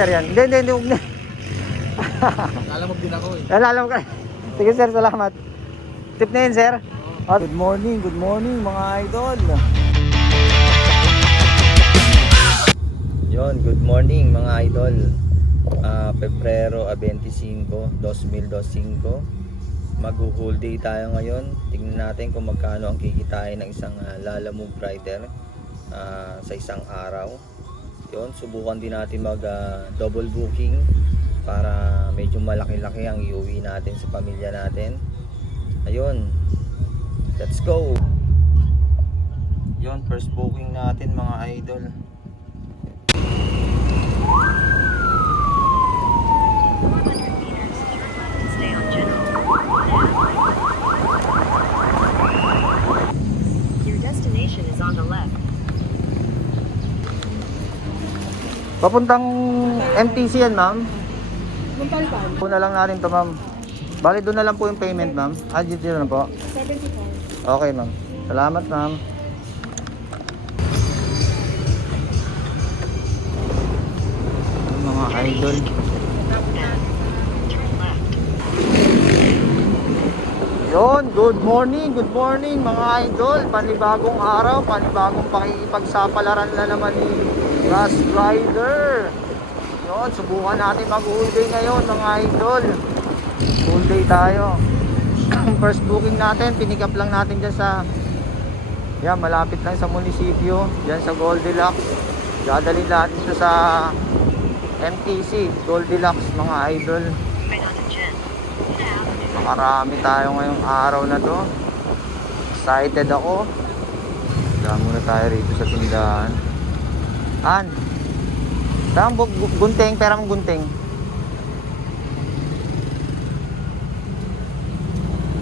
Sir yan. Hindi, huwag na. Lalamog din ako eh. Alam ka. Sige sir, salamat. Tip na yun sir. Good morning mga idol. Yon, good morning mga idol. Pebrero 25, 2025. Mag-whole day tayo ngayon. Tingnan natin kung magkano ang kikitain ng isang Lalamove rider sa isang araw. Yon, subukan din natin mag double booking para medyo malaki-laki ang iuwi natin sa pamilya natin. Ayun, let's go. Yon, first booking natin mga idol. Your destination is on the left. Papuntang MTC yan ma'am. Montalban. Doon na lang natin to ma'am. Bali doon na lang po yung payment ma'am. Dito na po. 75. Okay ma'am. Salamat ma'am. Mga idol. Yon, good morning mga idol. Panibagong araw, panibagong pakikipagsapalaran na naman ni Ras Rider. Yon, subukan natin mag-whole day ngayon mga idol. Whole day tayo. First booking natin, pinick up lang natin dyan sa malapit lang sa munisipyo, dyan sa Goldilocks. Dadalhin natin ito sa MTC, Goldilocks mga idol. Makarami tayo ngayong araw na to. Excited ako. Dami muna tayo rito sa tindahan. Saan gunting, perang gunting.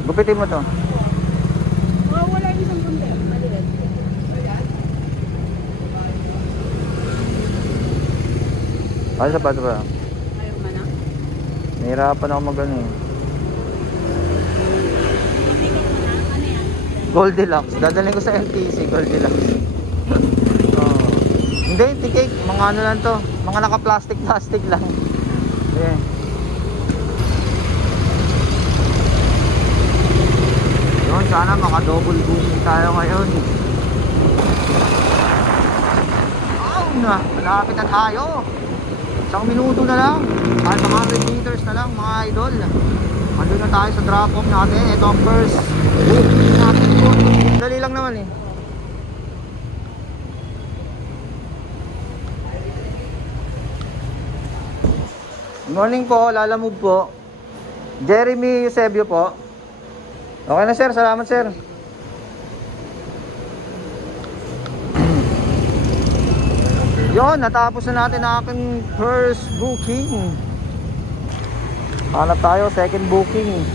Gupitin mo to. Wala yung isang kundi. Maliit. Ano sa pato ba? Ayaw mo na? Nahirapan ako mag-ano eh. Goldilocks. Dadalhin ko sa MTC, Goldilocks. Oh. Hindi, tikik. Mga ano lang to. Mga naka-plastic lang. Yeah. Yun, sana maka-double booking tayo ngayon. Oh, malapit na tayo. Isang minuto na lang. Kahit mga 100 meters na lang mga idol. Andun na tayo sa drop off natin. Ito ang first booking natin po. Dali lang naman eh. Good morning po, Lalamove po. Jeremy Eusebio po. Okay na sir, salamat sir. Yon, natapos na natin ang aking first booking. Hanap tayo, second booking.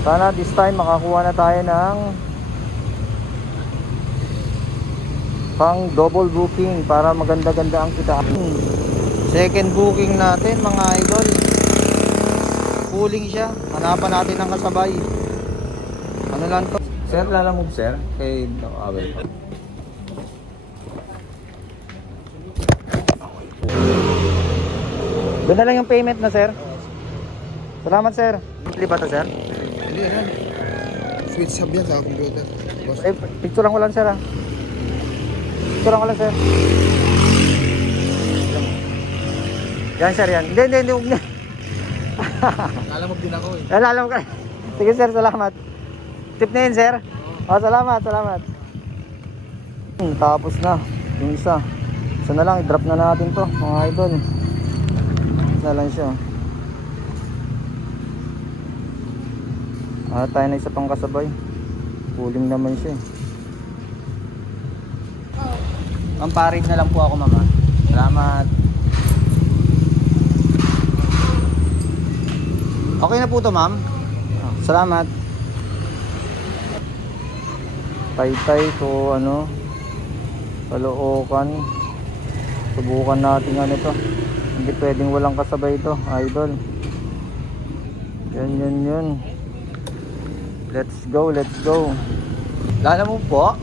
Sana this time makakuha na tayo ng pang double booking para maganda-ganda ang kita. Second booking natin mga idol. Pooling siya. Hanapan natin ang kasabay. Ano lang to? Sir, Lalamove sir. Kay Awel po. Doon na lang yung payment na sir. Salamat sir. Lipat na sir. Hindi yan. Switch hub yan sa computer. Boss. Picture lang ko lang sir ah. Picture lang ko lang sir. Yan sir yan. Hindi, huwag na. Lalamog din ako eh. Alam ka. Sige sir, salamat. Tip na yun sir. Salamat. Tapos na. Yung isa. Isa na lang, i-drop na natin to mga idol. Isa lang siya. Tayo na isa pang kasabay. Pooling naman siya. Pamparid na lang po ako mama. Salamat. Okay na po to ma'am. Salamat. Taytay to ano, Caloocan. Subukan natin ano to. Hindi pwedeng walang kasabay to, idol. Yun. Let's go. Lalamove po.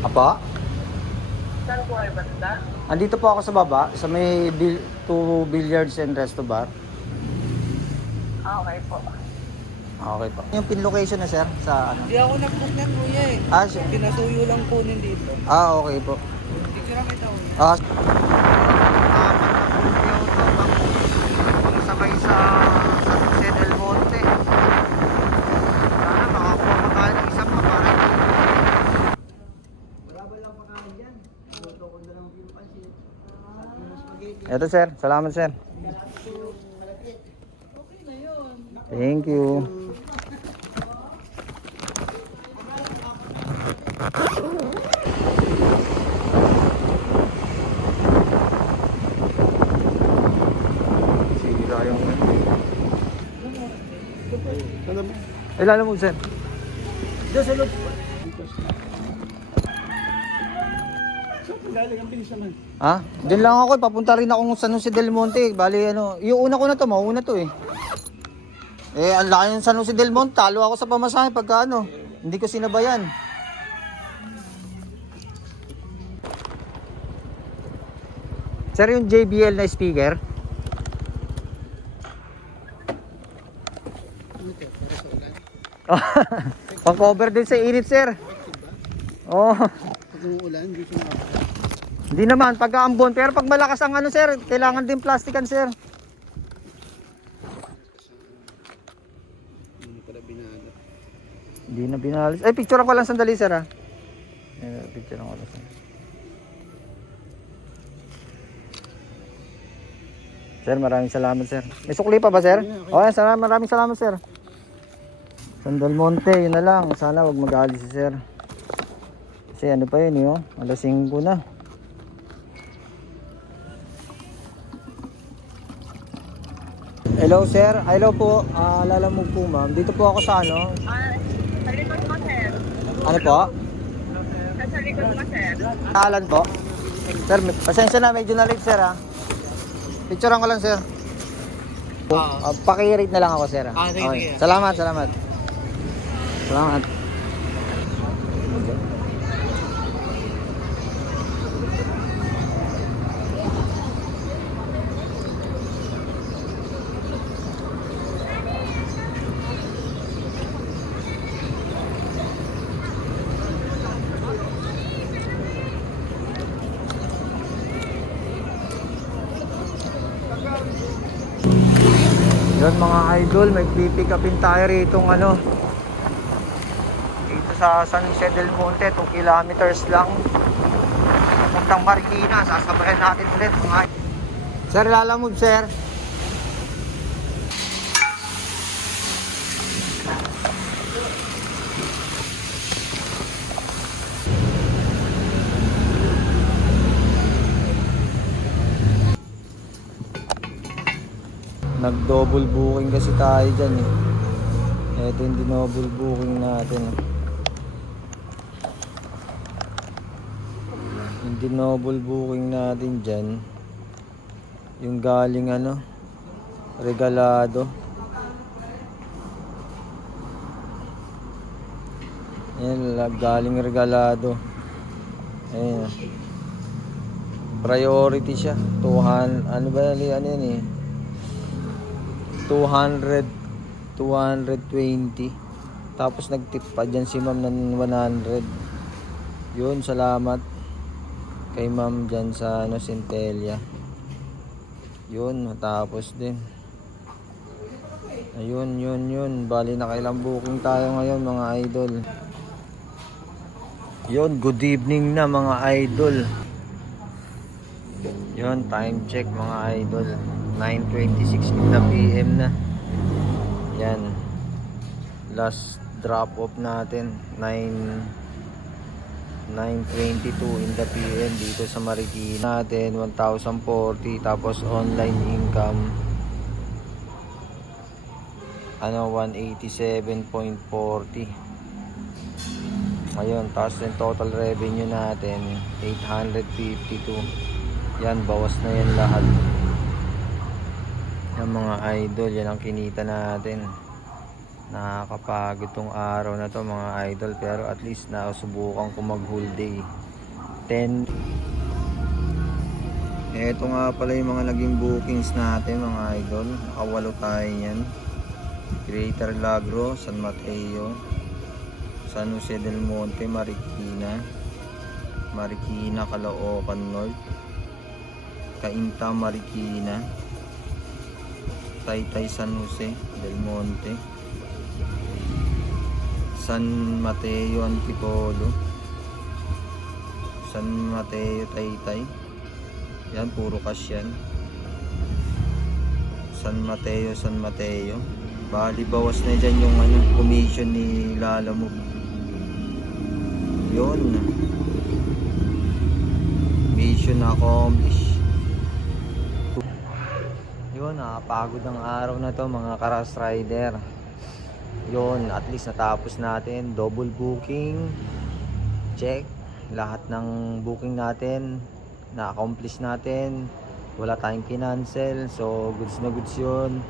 Apa? Saan po ay banda? Andito po ako sa baba, sa may two billiards and resto bar. Okay po. Okay po. Yung pin location na sir, sa ano? Hindi ako nag-book niyan, kuya eh. Ah, siya. Pinasuyo lang po dito. Ah, okay po. Picture kita, kuya. Ah, sabay sa San Jose del Monte. Sana makakuha pa tayo ng isang kaparay. Ito sir, salamat sir. Thank you. Sira yung lalo mo sir. Diyan sa loob. Galing ang bilis naman. Ha? Diyan lang ako, papunta rin ako sa San Jose del Monte. Bali ano, yung una ko na to, mauna to eh. Eh, ang laki ng San Jose del Monte, talo ako sa pamasahe pagka ano, hindi ko sinabayan. Sir, yung JBL na speaker? Pang-cover din sa init, sir. Oh. Pag umuulan, hindi siya makapagod. Hindi naman, pagka-ambon. Pero pag malakas ang ano, sir, kailangan din plastikan, sir. Hindi pala binalat. Hindi na binalis. Ay, picturean ko lang sandali, sir, ha. Picturean ko lang, sir. Sir, maraming salamat, sir. May sukli pa ba, sir? Okay, maraming salamat, sir. San Del Monte, yun na lang. Sana wag mag-aalis si sir. Kasi ano pa yun, yun, alas 5 na. Hello, sir. Hello po. Lalamog po, ma'am. Dito po ako sa ano. Sa likod mo, sir. Ano po? Sa likod mo, sir. Alan po. Sir, pasensya na. Medyo na-late, sir, ha. Picturean ko lang, sir. Paki-rate na lang ako, sir. Sige, Okay. sige. Salamat, salamat. Salamat. Yun mga idol, may pipick upin tayo rito ano. Dito sa San Jose del Monte, 2 kilometers lang. Papuntang Marikina, sasabayan natin ulit mga idol. Sir, lalamove sir. Nag-double booking kasi tayo dyan eh. Ito yung dinouble booking natin. Yung dinouble booking natin dyan, yung galing ano, Regalado. Yan, galing Regalado. Ayun. Priority siya. 200, ano ba yan eh? 220. Tapos nagtip pa dyan si ma'am ng 100. Yun, salamat kay ma'am dyan sa ano, Centella. Yun, matapos din. Ayun, yun. Bali nakailang booking tayo ngayon mga idol. Yun, good evening na mga idol. Yun, time check mga idol. 9:26 in the PM na. Yan. Last drop off natin 9:22 in the PM dito sa Marikina natin 1,040 tapos online income ano 187.40. Ayun, tapos yung total revenue natin 852. Yan, bawas na yan lahat. Yung mga idol, yan ang kinita natin. Nakakapagod tong araw na to mga idol, pero at least nasubukan ko mag whole day 10 Ito nga pala yung mga naging bookings natin mga idol. Nakawalo tayo yan. Greater Lagro, San Mateo, San Jose del Monte, Marikina, Caloocan North, Cainta, Marikina, Taytay, San Jose del Monte, San Mateo, Antipolo, San Mateo, Taytay. Yan, puro cash yan. San Mateo. Bali, bawas na dyan yung commission ni Lalamove. Yun. Mission accomplished. Yun, nakapagod ang araw na to mga Karas Rider. Yun, at least natapos natin. Double booking. Check. Lahat ng booking natin na-accomplish natin, wala tayong kinancel, so goods na goods yun.